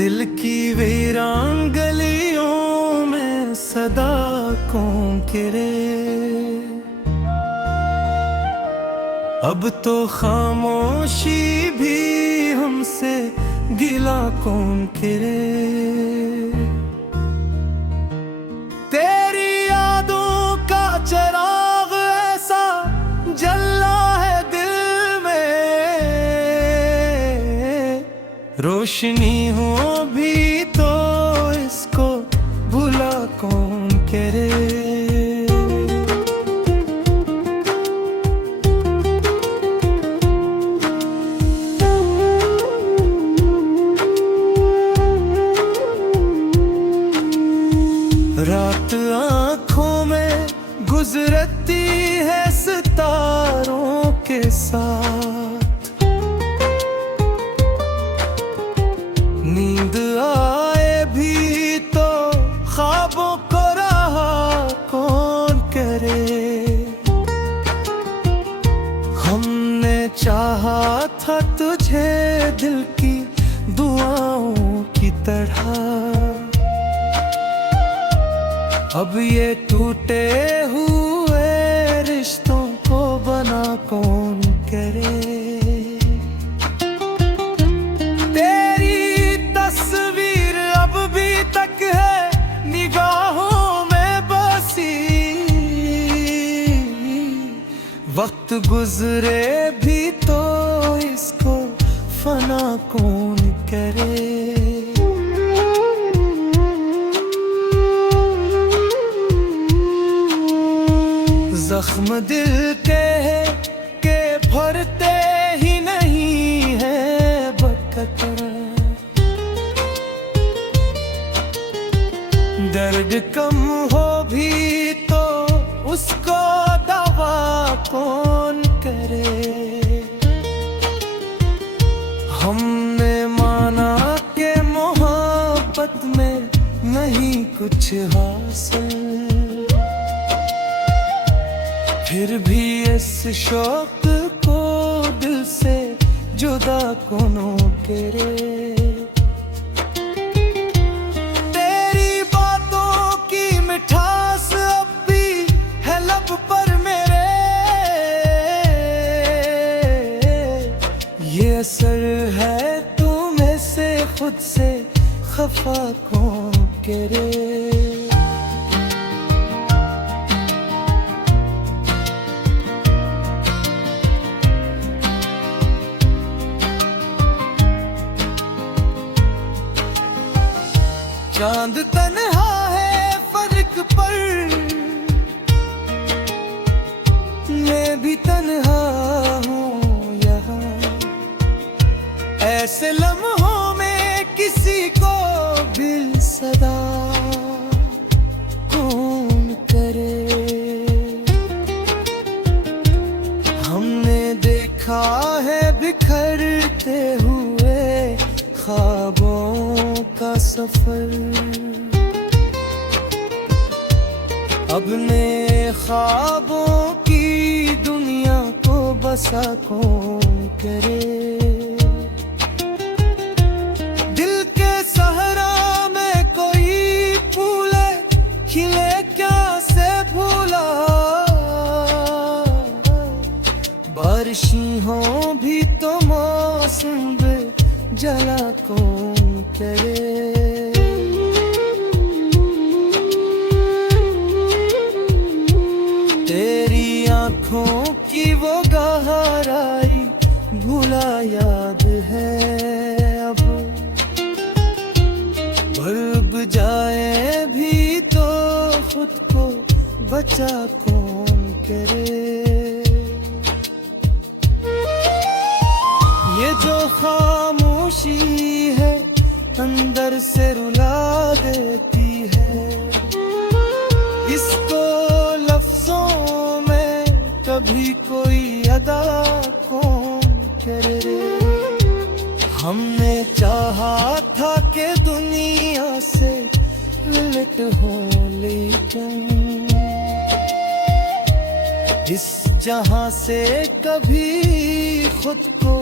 दिल की वीरान गलियों में सदा कौन करे। अब तो खामोशी भी हमसे गिला कौन करे। तेरी यादों का चिराग ऐसा जला है दिल में, रोशनी हो भी तो इसको भुला कौन करे। रात आँखों में गुजरती है सितारों के साथ, नींद आए भी तो ख्वाबों को रहा कौन करे। हमने चाहा था तुझे दिल की दुआओं की तरह, अब ये टूटे हुए रिश्तों को बना कौन करे। तेरी तस्वीर अब भी तक है निगाहों में बसी, वक्त गुजरे भी तो इसको फना कौन करे। जख्म दिल के भरते ही नहीं है बकतरा, दर्द कम हो भी तो उसको दवा कौन करे। हमने माना के मोहब्बत में नहीं कुछ हासिल, फिर भी इस शौक को दिल से जुदा कौन करे। तेरी बातों की मिठास अब भी है लब पर मेरे, ये असर है तुम्हें से खुद से खफा कौन करे। चांद तन्हा है फर्क पर, मैं भी तन्हा हूँ यहाँ। ऐसे लम्हों में किसी को दिल सदा कौन करे। हमने देखा है बिखरते हुए ख्वाबों का सफर, अपने ख्वाबों की दुनिया को बसा कौन करे। दिल के सहरा में कोई फूले खिले क्या से भूला, बारिशी हो भी तो मौसम जला कौन करे। तेरी आँखों की वो गहराई भूला याद है अब, भूल जाए भी तो खुद को बचा कौन करे। ये जो खामोशी है अंदर से रुला देती है, इसको लफ्जों में कभी कोई अदा कौन करे। हमने चाहा था कि दुनिया से विलट हो, लेकिन इस जहां से कभी खुद को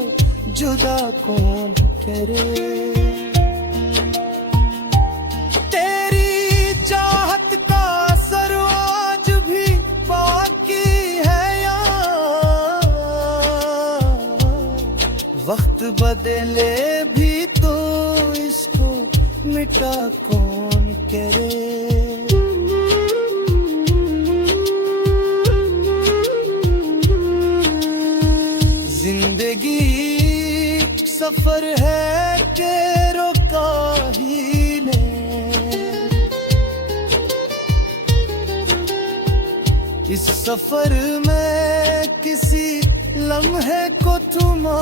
जुदा कौन करे। बदले भी तो इसको मिटा कौन करे। जिंदगी सफर है के रोका ही ने, इस सफर में किसी लम्हे को थमा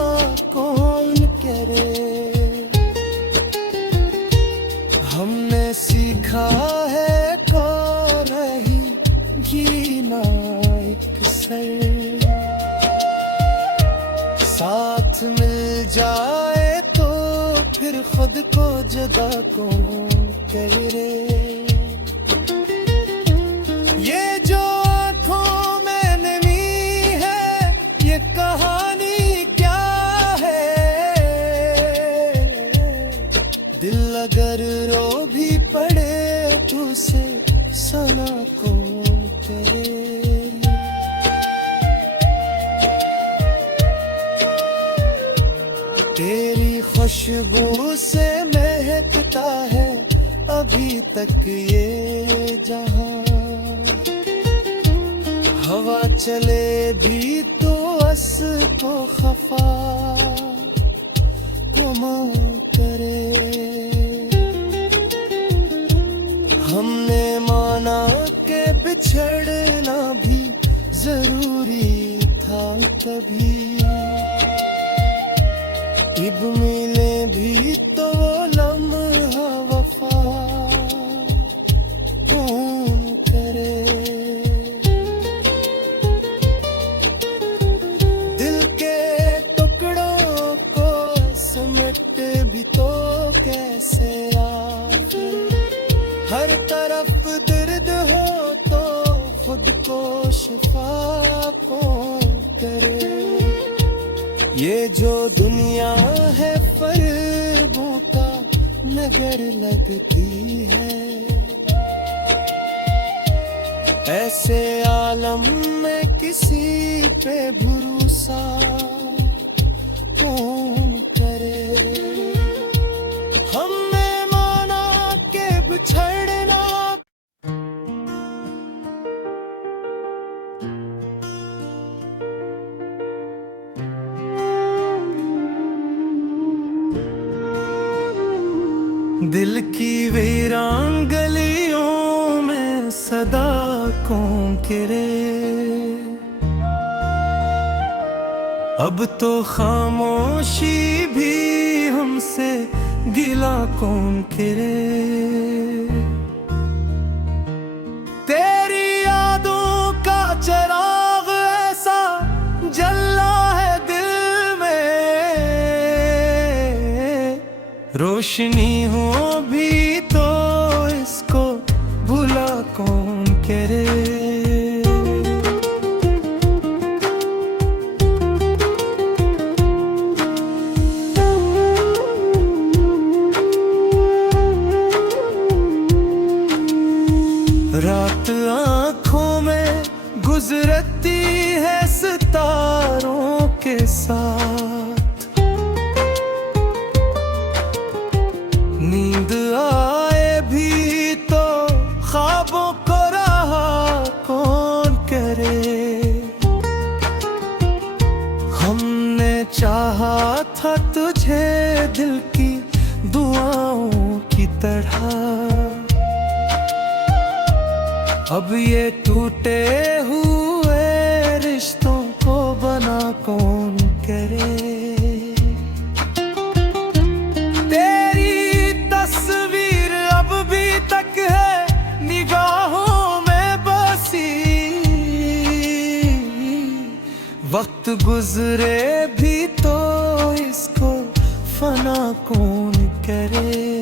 कौन करे। हमने सीखा है को रही जीना एक सर, साथ मिल जाए तो फिर खुद को जुदा कौन करे। ये जो आँखों में नमी है ये कहानी क्या है। दिल अगर रो भी पड़े तो उसे सना कौन करे। तेरी खुशबू से महकता है अभी तक ये जहां, हवा चले भी तो अस को खफा कमा करे। हमने माना के बिछड़ना भी जरूरी था कभी, इब मिले भी तो लम्हा वफा कौन करे। दिल के टुकड़ों को समेट भी तो कैसे आखिर, हर तरफ दर्द हो तो खुद को शिफा कौन करे। ये जो दुनिया है फरेबों का नगर लगती है, ऐसे आलम में किसी पे भरोसा कौन करे। हमने माना के बिछड़ना दिल की वीरान गलियों में सदा कौन करे। अब तो खामोशी भी हमसे गिला कौन करे। तेरी यादों का चिराग ऐसा जला है दिल में, रोशनी हो भी तो इसको भुला कौन करे। रात आँखों में गुजरती है सितारों के साथ, नींद आए भी तो ख्वाबों को रहा कौन करे। हमने चाहा था तुझे दिल की दुआओं की तरह, अब ये टूटे हुए रिश्तों को बना कौन करे। तेरी तस्वीर अब भी तक है निगाहों में बसी, वक्त गुजरे भी तो इसको फना कौन करे।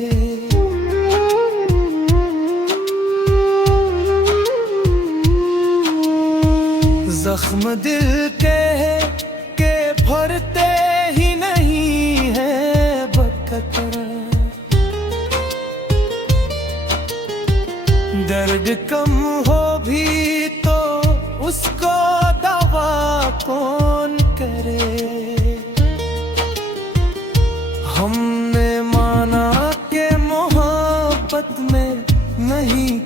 जख्म दिल के भरते ही नहीं है बकतरा, दर्द कम हो भी तो उसको दवा कौन करे।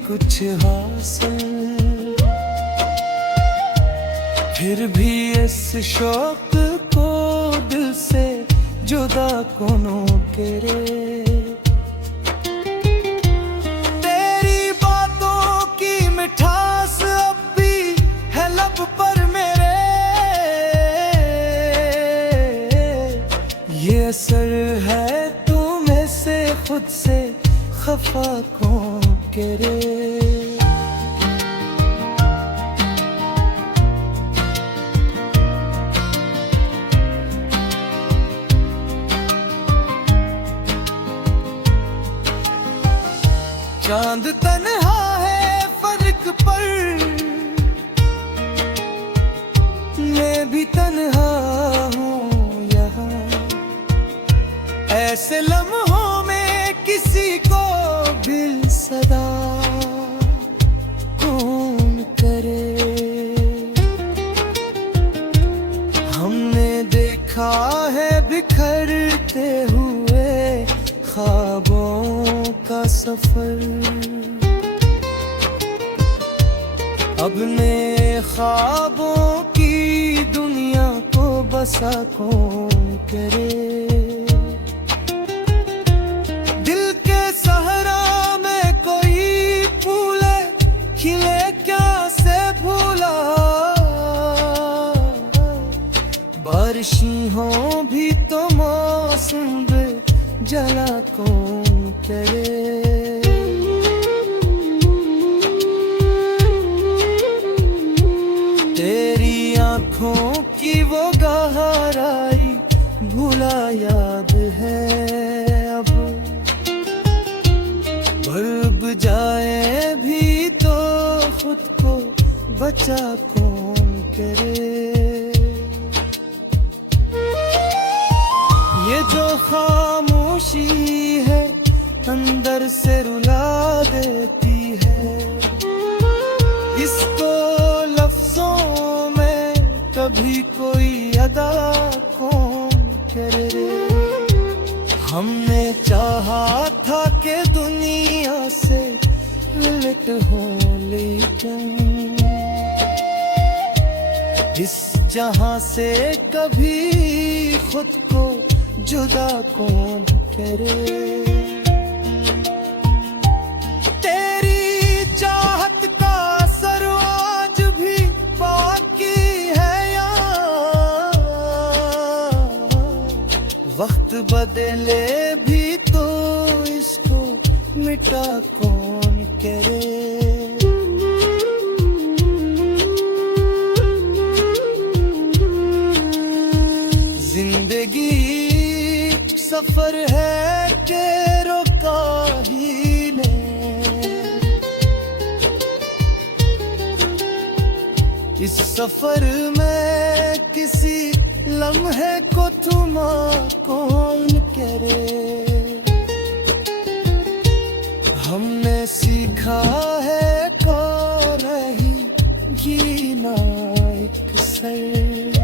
कुछ हासिल, फिर भी इस शौक को दिल से जुदा कोनो करे। तेरी बातों की मिठास अब भी है लब पर मेरे, ये असर है तुम्हें से खुद से खफा कौन करे। चांद तन्हा है फर्क पर, मैं भी तन्हा हूँ यहाँ। ऐसे लम्हों में किसी को भी सदा कौन करे। हमने देखा है बिखरते हुए ख्वाबों का सफर, अपने ख्वाबों की दुनिया को बसा कौन करे। दिल के सहरा में कोई फूले खिले क्या से भूला, बारिशी हो भी तो मौसम जला कौन करे। तेरी आँखों की वो गहराई भूला याद है अब, भूल जाए भी तो खुद को बचा कौन करे। ये जो खामोशी है अंदर से रुला देती है, इसको लफ्जों में कभी कोई अदा कौन करे। हमने चाहा था कि दुनिया से विलट हो, लेकिन इस जहां से कभी खुद को जुदा कौन करे। तेरी चाहत का असर आज भी बाकी है यहाँ, वक्त बदले भी तो इसको मिटा कौन करे। जिंदगी सफर है के रोका ही ने, इस सफर में किसी लम्हे को थमा कौन करे। हमने सीखा है को रही जीना एक सर,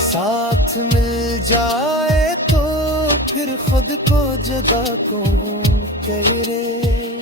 साथ मिल जाए तो फिर खुद को जुदा कौन करे।